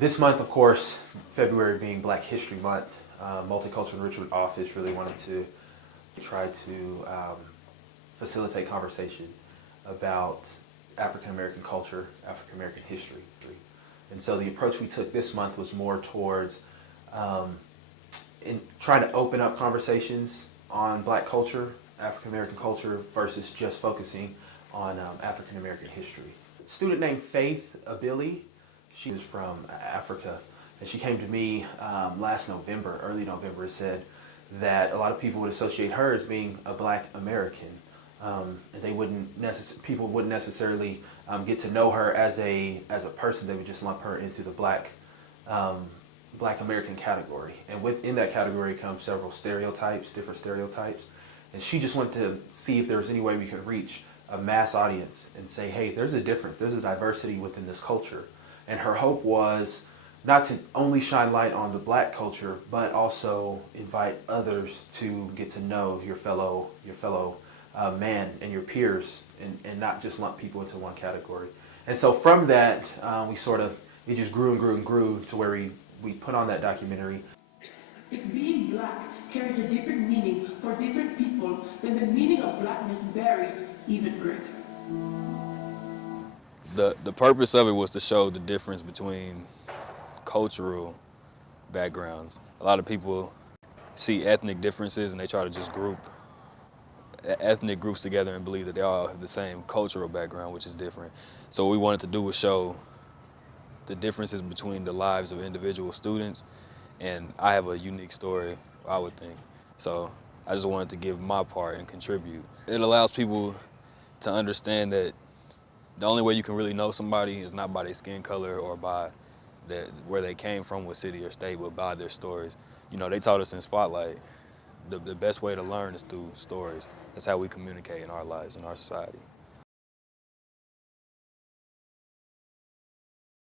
This month, of course, February being Black History Month, Multicultural Enrichment Office really wanted to try to facilitate conversation about African American culture, African American history. And so the approach we took this month was more towards in trying to open up conversations on Black culture, African American culture, versus just focusing on African American history. A student named Faith Abilene, she was from Africa, and she came to me last November, early November, said that a lot of people would associate her as being a Black American. And they people wouldn't necessarily get to know her as a person. They would just lump her into the Black American category. And within that category comes several stereotypes, different stereotypes. And she just wanted to see if there was any way we could reach a mass audience and say, hey, there's a difference, there's a diversity within this culture. And her hope was not to only shine light on the Black culture, but also invite others to get to know your fellow man and your peers, and not just lump people into one category. And so from that, it just grew and grew and grew to where we put on that documentary. If being Black carries a different meaning for different people, then the meaning of Blackness varies even greater. The purpose of it was to show the difference between cultural backgrounds. A lot of people see ethnic differences and they try to just group ethnic groups together and believe that they all have the same cultural background, which is different. So what we wanted to do was show the differences between the lives of individual students, and I have a unique story, I would think. So I just wanted to give my part and contribute. It allows people to understand that the only way you can really know somebody is not by their skin color or by where they came from, what city or state, but by their stories. You know, they taught us in Spotlight, the best way to learn is through stories. That's how we communicate in our lives, in our society.